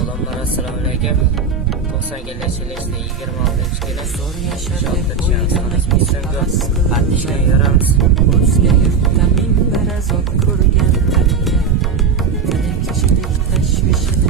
Olamlar, assalomu alaykum. 97-yilda 26-yili zo'r yashab partishga yoramiz. O'zga yurtda ming barazot ko'rganlarga tirikchilik tashvishini